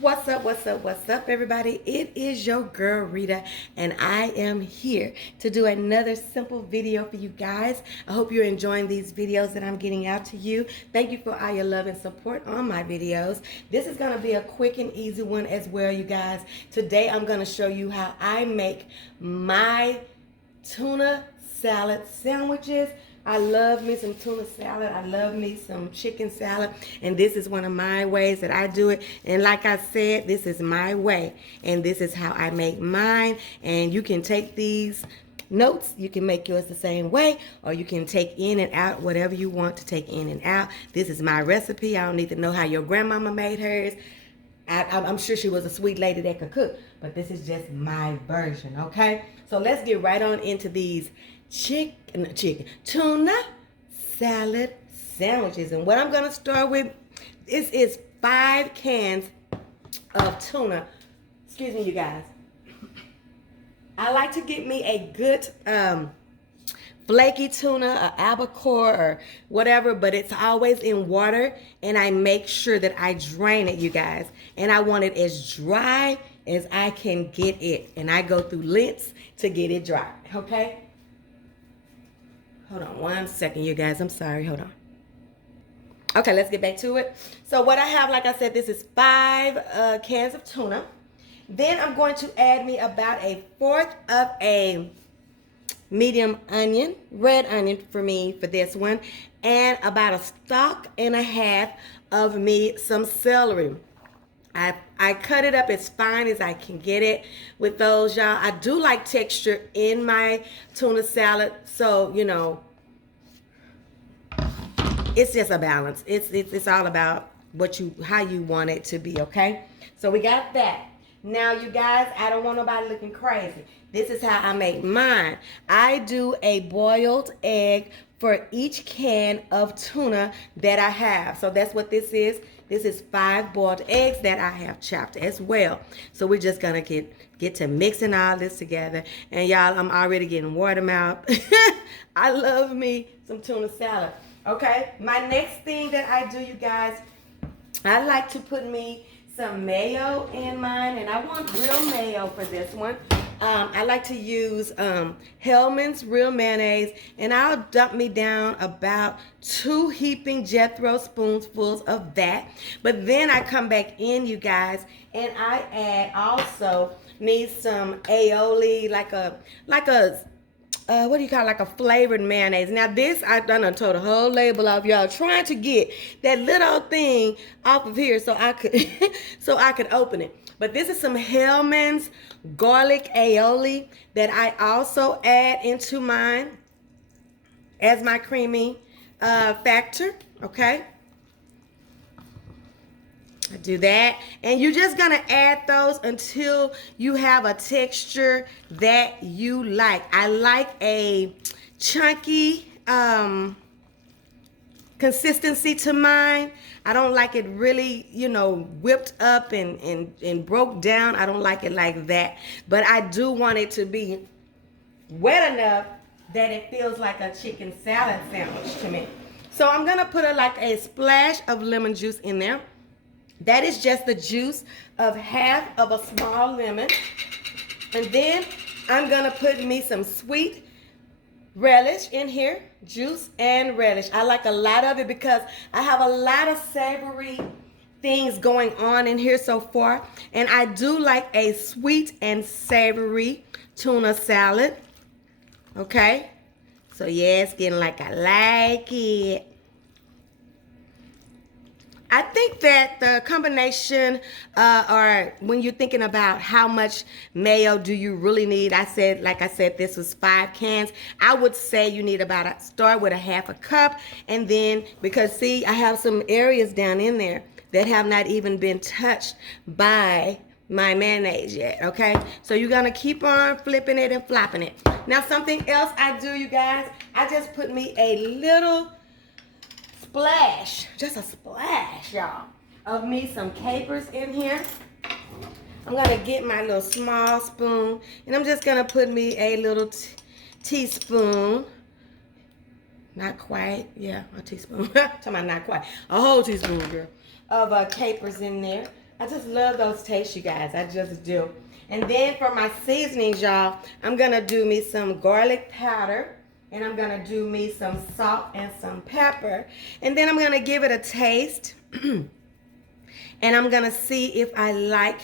What's up, what's up, what's up, everybody? It is your girl, Rita, and I am here to do another simple video for you guys. I hope you're enjoying these videos that I'm getting out to you. Thank you for all your love and support on my videos. This is going to be a quick and easy one as well, you guys. Today, I'm going to show you how I make my tuna salad sandwiches. I love me some tuna salad. I love me some chicken salad. And this is one of my ways that I do it. And like I said, this is my way. And this is how I make mine. And you can take these notes. You can make yours the same way. Or you can take in and out whatever you want to take in and out. This is my recipe. I don't need to know how your grandmama made hers. I'm sure she was a sweet lady that could cook. But this is just my version, okay? So let's get right on into these tuna salad sandwiches. And what I'm going to start with is 5 cans of tuna. Excuse me, you guys. I like to get me a good flaky tuna, a albacore or whatever, but it's always in water, and I make sure that I drain it, you guys. And I want it as dry as I can get it, and I go through lengths to get it dry, okay? Hold on one second, you guys. I'm sorry. Hold on. Okay, let's get back to it. So what I have, like I said, this is 5 cans of tuna. Then I'm going to add me about 1/4 of a medium onion, red onion for me for this one, and about 1.5 stalks of me some celery. I cut it up as fine as I can get it with those, y'all. I do like texture in my tuna salad, so you know, it's just a balance. It's all about how you want it to be, okay? So we got that. Now, you guys, I don't want nobody looking crazy. This is how I make mine. I do a boiled egg for each can of tuna that I have. So that's what this is. This is 5 boiled eggs that I have chopped as well. So we're just gonna get to mixing all this together. And y'all, I'm already getting water mouth. I love me some tuna salad. Okay, my next thing that I do, you guys, I like to put me some mayo in mine, and I want real mayo for this one. I like to use Hellmann's real mayonnaise, and I'll dump me down about 2 heaping Jethro spoonfuls of that. But then I come back in, you guys, and I add also need some aioli, like a what do you call it? Like a flavored mayonnaise. Now this, I done told the whole label off, y'all, trying to get that little thing off of here so I could so I could open it. But this is some Hellmann's garlic aioli that I also add into mine as my creamy factor, okay? I do that, and you're just gonna add those until you have a texture that you like. I like a chunky consistency to mine. I don't like it really, you know, whipped up and broke down. I don't like it like that, but I do want it to be wet enough that it feels like a chicken salad sandwich to me. So I'm gonna put like a splash of lemon juice in there. That is just the juice of half of a small lemon. And then I'm gonna put me some sweet relish in here, juice and relish. I like a lot of it because I have a lot of savory things going on in here so far. And I do like a sweet and savory tuna salad. Okay? So yeah, it's getting like I like it. I think that the combination, or when you're thinking about how much mayo do you really need, like I said, this was 5 cans. I would say you need start with 1/2 cup, and then, because see, I have some areas down in there that have not even been touched by my mayonnaise yet, okay? So you're gonna keep on flipping it and flopping it. Now, something else I do, you guys, I just put me a little splash, just a splash, y'all, of me some capers in here. I'm gonna get my little small spoon, and I'm just gonna put me a little teaspoon, not quite, yeah, a teaspoon, talking about not quite, a whole teaspoon, girl, of capers in there. I just love those tastes, you guys. I just do. And then for my seasonings, y'all, I'm going to do me some garlic powder. And I'm going to do me some salt and some pepper. And then I'm going to give it a taste. And I'm going to see if I like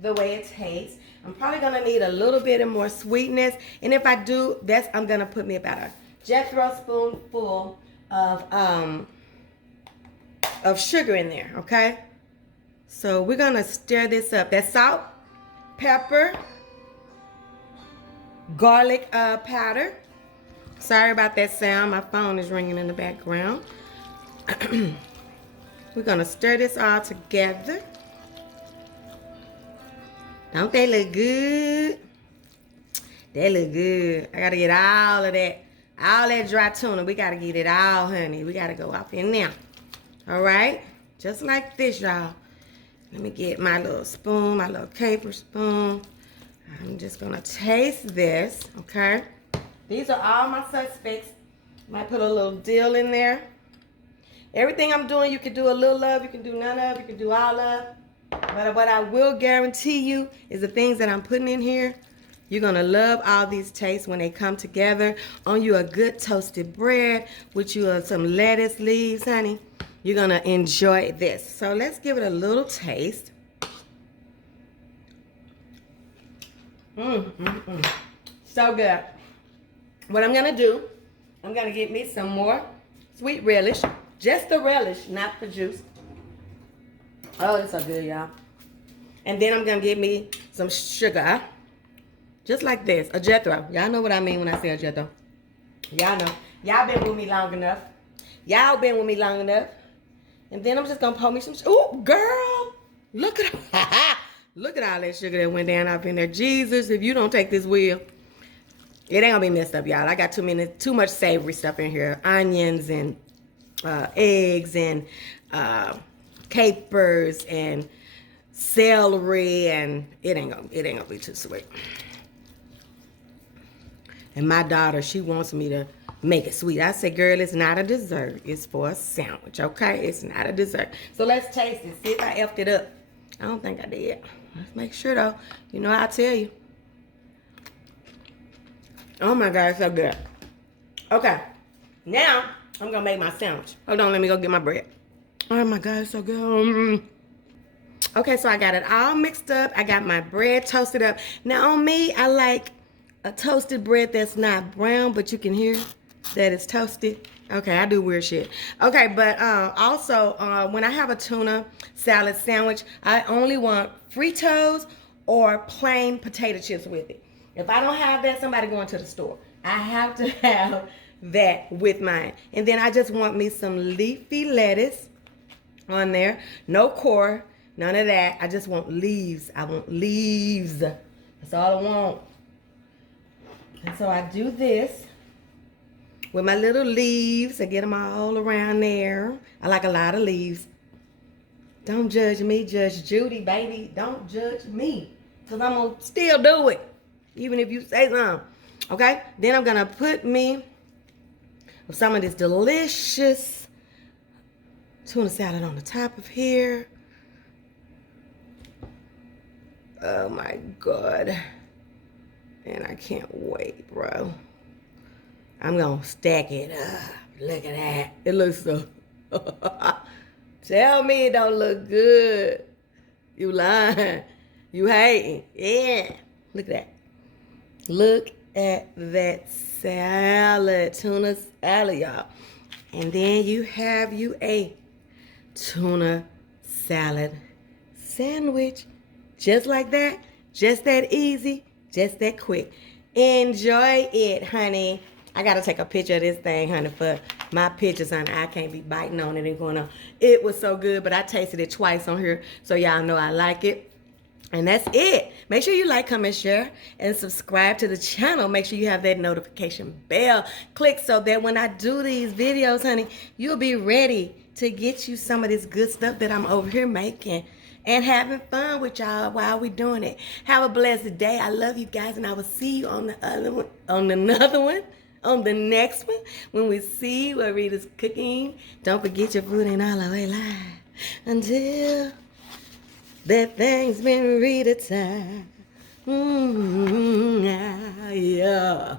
the way it tastes. I'm probably going to need a little bit of more sweetness. And if I do, I'm going to put me about a Jethro spoonful of sugar in there, okay? So we're going to stir this up. That's salt, pepper, garlic powder. Sorry about that sound. My phone is ringing in the background. We're going to stir this all together. Don't they look good? They look good. I got to get all of that. All that dry tuna. We got to get it all, honey. We got to go up in there. All right? Just like this, y'all. Let me get my little spoon, my little caper spoon. I'm just going to taste this, okay? These are all my suspects. Might put a little dill in there. Everything I'm doing, you can do a little of, you can do none of, you can do all of. But what I will guarantee you is the things that I'm putting in here, you're going to love all these tastes when they come together. On you a good toasted bread with you some lettuce leaves, honey. You're going to enjoy this. So let's give it a little taste. So good. What I'm going to do, I'm going to get me some more sweet relish. Just the relish, not the juice. Oh, it's so good, y'all. And then I'm going to get me some sugar. Just like this. A Jethro. Y'all know what I mean when I say a Jethro. Y'all know. Y'all been with me long enough. Y'all been with me long enough. And then I'm just going to pour me some sugar. Ooh, girl. Look at look at all that sugar that went down up in there. Jesus, if you don't take this wheel, it ain't going to be messed up, y'all. I got too much savory stuff in here. Onions and eggs and capers and celery, and it ain't gonna be too sweet. And my daughter, she wants me to make it sweet. I say, girl, it's not a dessert. It's for a sandwich, okay? It's not a dessert. So let's taste it. See if I effed it up. I don't think I did. Let's make sure, though. You know, I'll tell you. Oh, my God, it's so good. Okay. Now, I'm going to make my sandwich. Hold on, let me go get my bread. Oh, my God, it's so good. Okay, so I got it all mixed up. I got my bread toasted up. Now, on me, I like a toasted bread that's not brown, but you can hear that it's toasted. Okay, I do weird shit. Okay, but also, when I have a tuna salad sandwich, I only want Fritos or plain potato chips with it. If I don't have that, somebody going to the store. I have to have that with mine. And then I just want me some leafy lettuce on there. No core, none of that. I just want leaves. I want leaves. That's all I want. And so I do this with my little leaves. I get them all around there. I like a lot of leaves. Don't judge me, judge Judy, baby. Don't judge me, because I'm going to still do it, even if you say something. Okay? Then I'm going to put me some of this delicious tuna salad on the top of here. Oh, my God. And I can't wait, bro. I'm going to stack it up. Look at that. It looks so... Tell me it don't look good. You lying. You hating. Yeah. Look at that. Look at that salad. Tuna salad, y'all. And then you have you a tuna salad sandwich. Just like that. Just that easy. Just that quick. Enjoy it, honey. I got to take a picture of this thing, honey, for my pictures, honey. I can't be biting on it and going on. It was so good, but I tasted it twice on here, so y'all know I like it. And that's it. Make sure you like, comment, share, and subscribe to the channel. Make sure you have that notification bell. Click so that when I do these videos, honey, you'll be ready to get you some of this good stuff that I'm over here making. And having fun with y'all while we're doing it. Have a blessed day. I love you guys, and I will see you on the other one, on another one, on the next one, when we see what Rita's cooking. Don't forget your food ain't all the way live. Until that thing's been Rita time. Yeah.